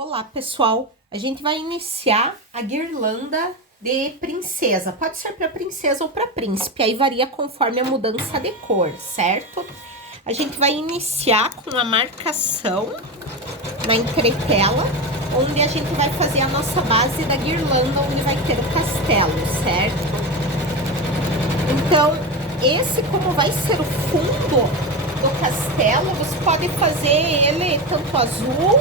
Olá, pessoal! A gente vai iniciar a guirlanda de princesa. Pode ser para princesa ou para príncipe, aí varia conforme a mudança de cor, certo? A gente vai iniciar com a marcação na entretela, onde a gente vai fazer a nossa base da guirlanda, onde vai ter o castelo, certo? Então, esse como vai ser o fundo do castelo, você pode fazer ele tanto azul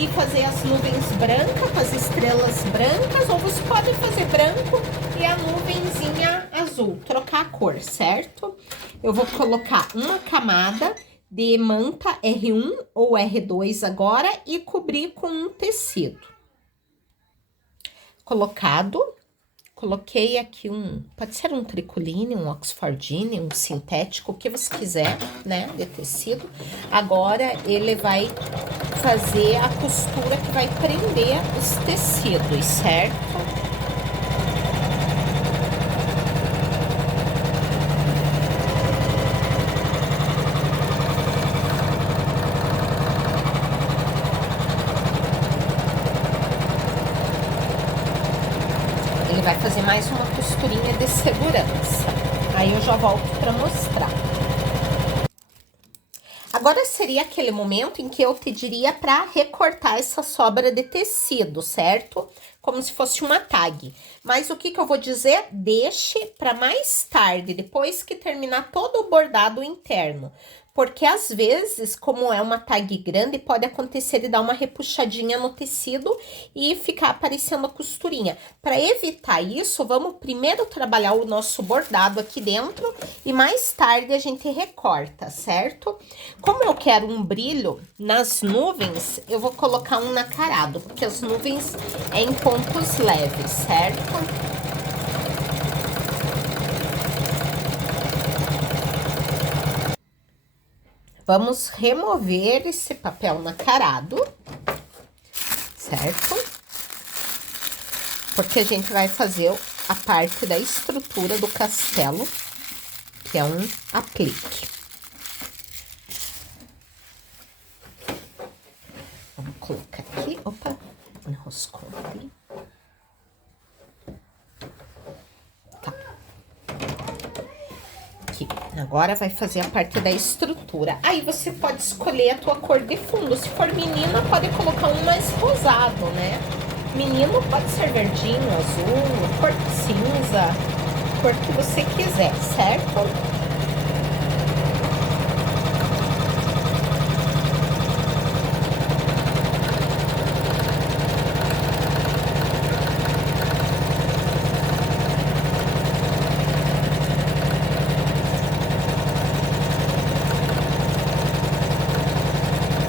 e fazer as nuvens brancas com as estrelas brancas, ou você pode fazer branco e a nuvenzinha azul, trocar a cor, certo? Eu vou colocar uma camada de manta R1 ou R2 agora e cobrir com um tecido. Coloquei aqui pode ser um tricoline, um oxfordine, um sintético, o que você quiser, né, de tecido. Agora, ele vai fazer a costura que vai prender os tecidos, certo? Ele vai fazer mais uma costurinha de segurança. Aí eu já volto para mostrar. Agora seria aquele momento em que eu pediria para recortar essa sobra de tecido, certo? Como se fosse uma tag. Mas o que eu vou dizer? Deixe para mais tarde, depois que terminar todo o bordado interno. Porque às vezes, como é uma tag grande, pode acontecer de dar uma repuxadinha no tecido e ficar aparecendo a costurinha. Para evitar isso, vamos primeiro trabalhar o nosso bordado aqui dentro e mais tarde a gente recorta, certo? Como eu quero um brilho nas nuvens, eu vou colocar um nacarado, porque as nuvens é em pontos leves, certo? Vamos remover esse papel nacarado, certo? Porque a gente vai fazer a parte da estrutura do castelo, que é um aplique. Vamos colocar aqui, opa, enroscou ali. Tá. Aqui, agora vai fazer a parte da estrutura. Aí você pode escolher a tua cor de fundo. Se for menina, pode colocar um mais rosado, né? Menino pode ser verdinho, azul, cor de cinza, cor que você quiser, certo?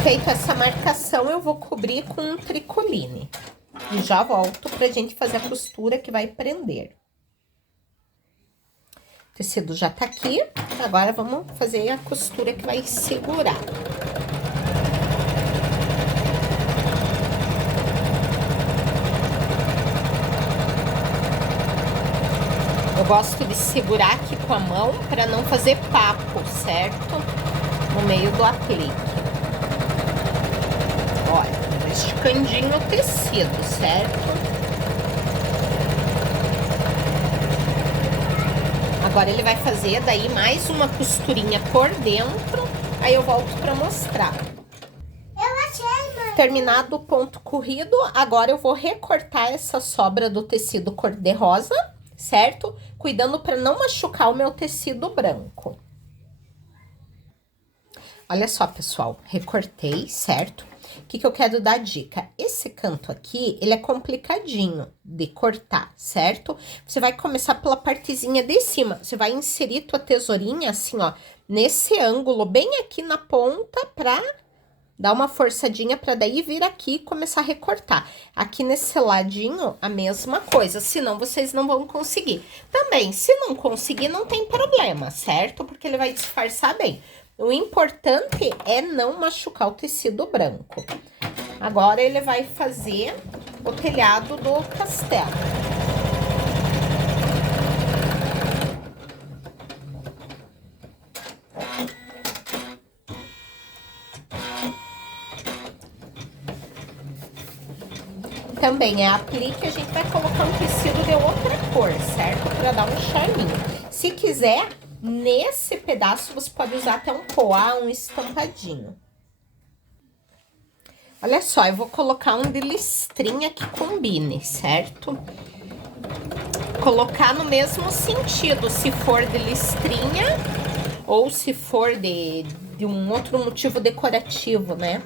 Feita essa marcação, eu vou cobrir com um tricoline. E já volto pra gente fazer a costura que vai prender. O tecido já tá aqui, agora vamos fazer a costura que vai segurar. Eu gosto de segurar aqui com a mão para não fazer papo, certo? No meio do aplique. Olha, esticandinho o tecido, certo? Agora ele vai fazer daí mais uma costurinha por dentro, aí eu volto para mostrar. Terminado o ponto corrido, agora eu vou recortar essa sobra do tecido cor-de-rosa, certo? Cuidando para não machucar o meu tecido branco. Olha só, pessoal, recortei, certo? O que eu quero dar dica? Esse canto aqui, ele é complicadinho de cortar, certo? Você vai começar pela partezinha de cima. Você vai inserir tua tesourinha assim, ó, nesse ângulo, bem aqui na ponta, pra dar uma forçadinha pra daí vir aqui e começar a recortar. Aqui nesse ladinho, a mesma coisa, senão vocês não vão conseguir. Também, se não conseguir, não tem problema, certo? Porque ele vai disfarçar bem. O importante é não machucar o tecido branco. Agora, ele vai fazer o telhado do castelo. também é aplique, a gente vai colocar um tecido de outra cor, certo? Para dar um charminho. Se quiser, nesse pedaço você pode usar até um poá, um estampadinho. Olha só, eu vou colocar um de listrinha que combine, certo? Colocar no mesmo sentido, se for de listrinha ou se for de um outro motivo decorativo, né?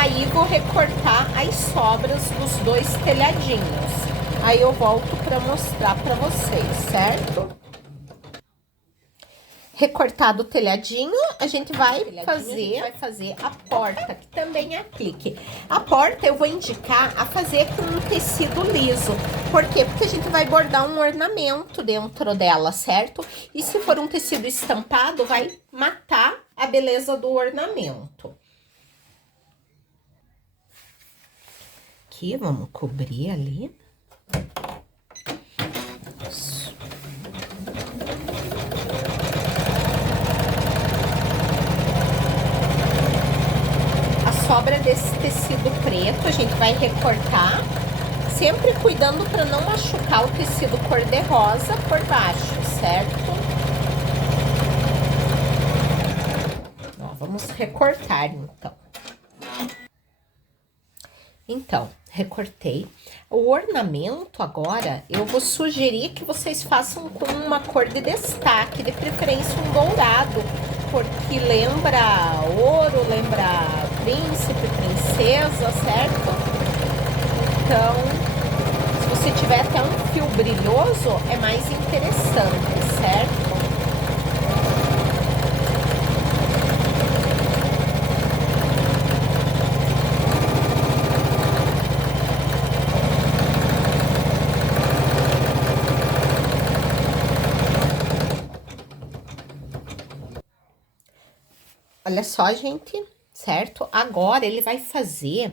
Aí vou recortar as sobras dos dois telhadinhos. Aí eu volto para mostrar para vocês, certo? Recortado o telhadinho, a gente vai fazer a porta, que também é aplique. A porta eu vou indicar a fazer com um tecido liso. Por quê? Porque a gente vai bordar um ornamento dentro dela, certo? E se for um tecido estampado, vai matar a beleza do ornamento. Aqui, vamos cobrir ali. Sobra desse tecido preto, a gente vai recortar, sempre cuidando para não machucar o tecido cor-de-rosa por baixo, certo? Ó, vamos recortar, então. Então, recortei. O ornamento agora, eu vou sugerir que vocês façam com uma cor de destaque, de preferência um dourado, porque lembra ouro, lembra príncipe, princesa, certo? Então, se você tiver até um fio brilhoso, é mais interessante, certo? Olha só, gente, certo? Agora ele vai fazer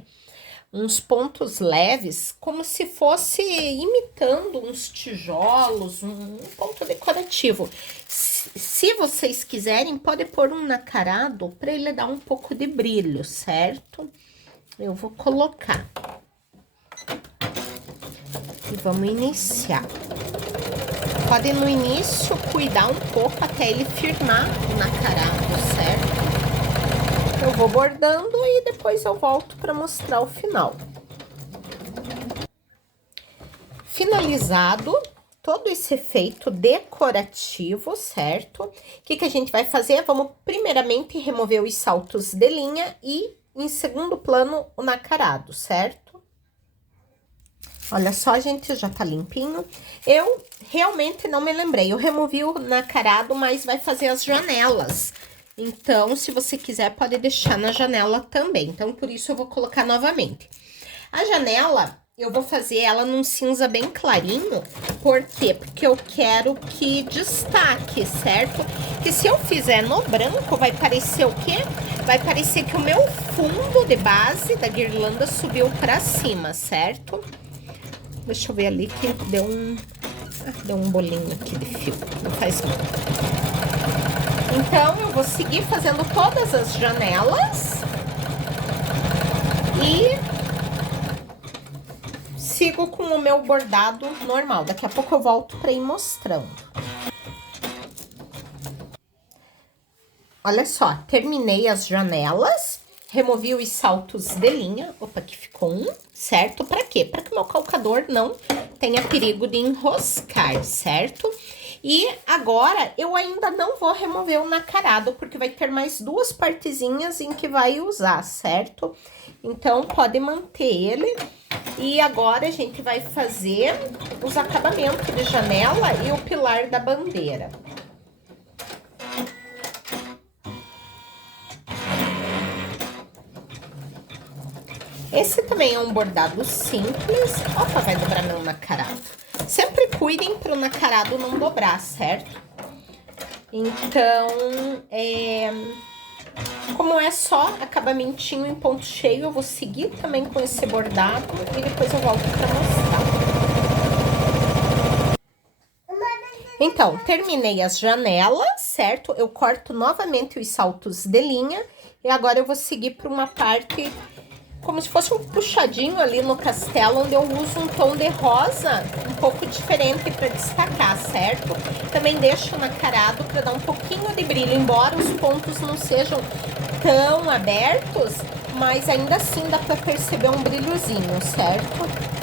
uns pontos leves, como se fosse imitando uns tijolos, um ponto decorativo. Se vocês quiserem, pode pôr um nacarado para ele dar um pouco de brilho, certo? Eu vou colocar. E vamos iniciar. Pode no início cuidar um pouco até ele firmar o nacarado, certo? Eu vou bordando e depois eu volto para mostrar o final. Finalizado todo esse efeito decorativo, certo? O que a gente vai fazer? Vamos primeiramente remover os saltos de linha e, em segundo plano, o nacarado, certo? Olha só, gente, já tá limpinho. Eu realmente não me lembrei. Eu removi o nacarado, mas vai fazer as janelas. Então, se você quiser, pode deixar na janela também. Então, por isso eu vou colocar novamente. A janela, eu vou fazer ela num cinza bem clarinho. Por quê? Porque eu quero que destaque, certo? Que se eu fizer no branco, vai parecer o quê? Vai parecer que o meu fundo de base da guirlanda subiu pra cima, certo? Deixa eu ver ali que deu um bolinho aqui de fio. Não faz mal. Então, eu vou seguir fazendo todas as janelas e sigo com o meu bordado normal. Daqui a pouco eu volto para ir mostrando. Olha só, terminei as janelas, removi os saltos de linha. Opa, aqui ficou um, certo? Para quê? Para que o meu calcador não tenha perigo de enroscar, certo? E agora, eu ainda não vou remover o nacarado, porque vai ter mais duas partezinhas em que vai usar, certo? Então, pode manter ele. E agora, a gente vai fazer os acabamentos de janela e o pilar da bandeira. Esse também é um bordado simples. Opa, vai dobrar meu nacarado. Sempre cuidem para o nacarado não dobrar, certo? Então, como é só acabamentinho em ponto cheio, eu vou seguir também com esse bordado e depois eu volto para mostrar. Então, terminei as janelas, certo? Eu corto novamente os saltos de linha e agora eu vou seguir para uma parte como se fosse um puxadinho ali no castelo, onde eu uso um tom de rosa um pouco diferente para destacar, certo? Também deixo nacarado para dar um pouquinho de brilho, embora os pontos não sejam tão abertos, mas ainda assim dá para perceber um brilhozinho, certo?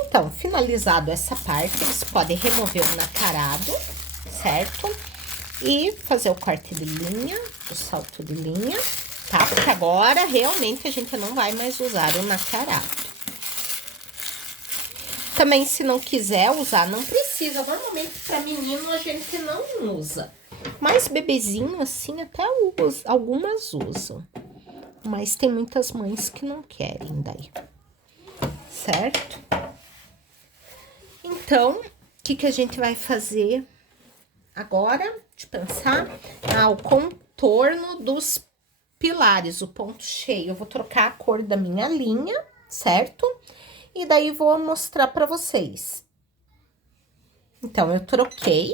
Então, finalizado essa parte, você pode remover o nacarado, certo? E fazer o corte de linha, o salto de linha, tá? Porque agora, realmente, a gente não vai mais usar o nacarado. Também, se não quiser usar, não precisa. Normalmente, para menino, a gente não usa. Mas bebezinho, assim, até usa, algumas usam. Mas tem muitas mães que não querem daí, certo? Então, o que a gente vai fazer agora? De pensar, o contorno dos pilares, o ponto cheio. Eu vou trocar a cor da minha linha, certo? E daí vou mostrar pra vocês. Então, eu troquei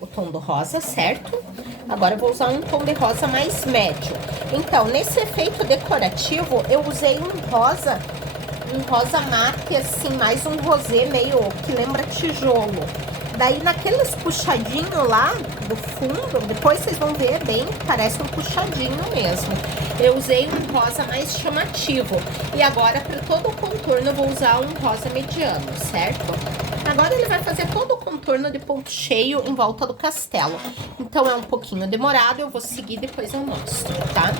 o tom do rosa, certo? Agora eu vou usar um tom de rosa mais médio. Então, nesse efeito decorativo, eu usei um rosa mate, assim, mais um rosé meio que lembra tijolo. Daí, naqueles puxadinhos lá do fundo, depois vocês vão ver bem, parece um puxadinho mesmo. Eu usei um rosa mais chamativo. E agora, para todo o contorno, eu vou usar um rosa mediano, certo? Agora, ele vai fazer todo o contorno de ponto cheio em volta do castelo. Então, é um pouquinho demorado, eu vou seguir, depois eu mostro, tá?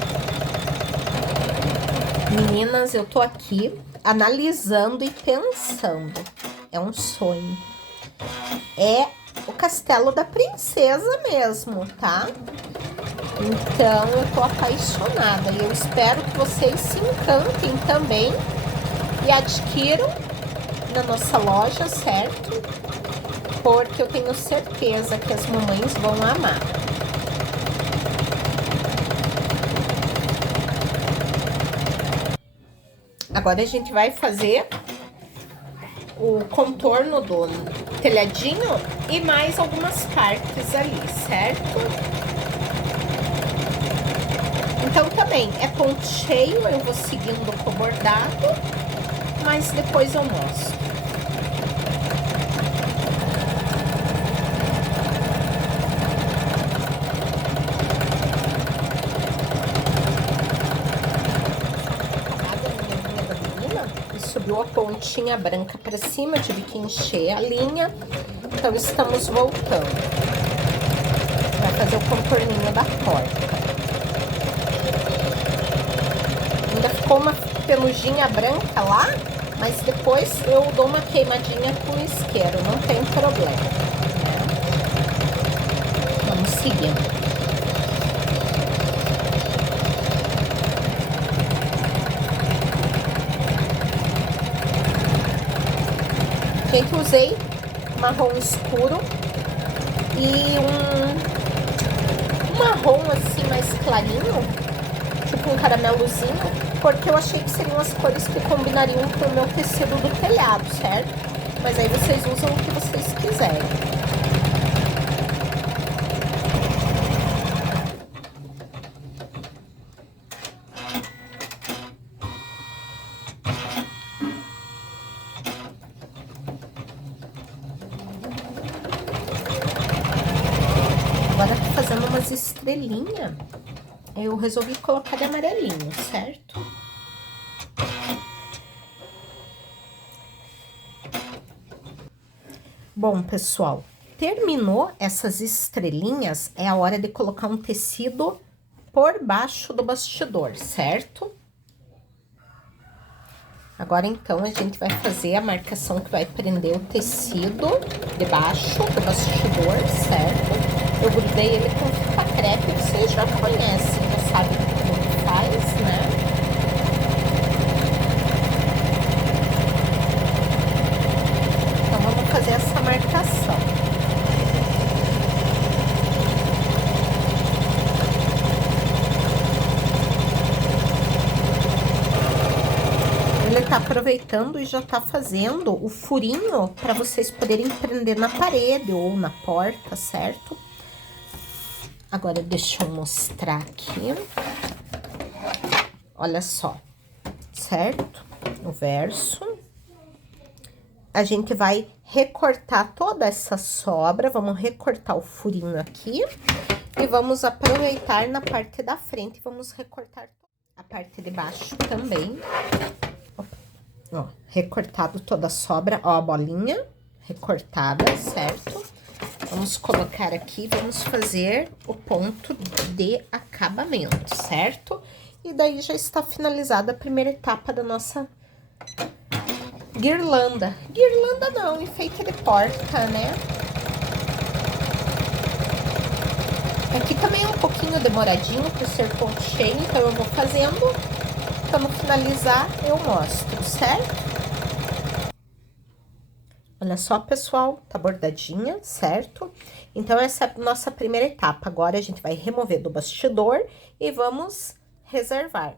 Meninas, eu tô aqui analisando e pensando. É um sonho. É o castelo da princesa mesmo, tá? Então, eu tô apaixonada. E eu espero que vocês se encantem também e adquiram na nossa loja, certo? Porque eu tenho certeza que as mamães vão amar. Agora a gente vai fazer o contorno do telhadinho e mais algumas partes ali, certo? Então também é ponto cheio, eu vou seguindo com o bordado, mas depois eu mostro. Subiu a pontinha branca para cima, tive que encher a linha, então estamos voltando para fazer o contorninho da porta. Ainda ficou uma peluginha branca lá, mas depois eu dou uma queimadinha com o isqueiro, não tem problema, né? Vamos seguindo. Gente, usei marrom escuro e um marrom assim mais clarinho, tipo um caramelozinho, porque eu achei que seriam as cores que combinariam com o meu tecido do telhado, certo? Mas aí vocês usam o que vocês quiserem. Agora tô fazendo umas estrelinhas, eu resolvi colocar de amarelinho, certo? Bom, pessoal, terminou essas estrelinhas, é a hora de colocar um tecido por baixo do bastidor, certo? Agora, então, a gente vai fazer a marcação que vai prender o tecido debaixo do bastidor, certo? Eu grudei ele com fita crepe, vocês já conhecem, já sabem como faz, né? Então, vamos fazer essa marcação. tá aproveitando e já tá fazendo o furinho para vocês poderem prender na parede ou na porta, certo? Agora, deixa eu mostrar aqui. Olha só, certo? No verso. A gente vai recortar toda essa sobra, vamos recortar o furinho aqui. E vamos aproveitar na parte da frente, vamos recortar a parte de baixo também. Ó, recortado toda a sobra, ó, a bolinha recortada, certo? Vamos colocar aqui, vamos fazer o ponto de acabamento, certo? E daí já está finalizada a primeira etapa da nossa guirlanda. Guirlanda não, enfeite de porta, né? Aqui também é um pouquinho demoradinho por ser ponto cheio, então eu vou fazendo. Quando finalizar, eu mostro, certo? Olha só, pessoal, tá bordadinha, certo? Então, essa é a nossa primeira etapa. Agora, a gente vai remover do bastidor e vamos reservar.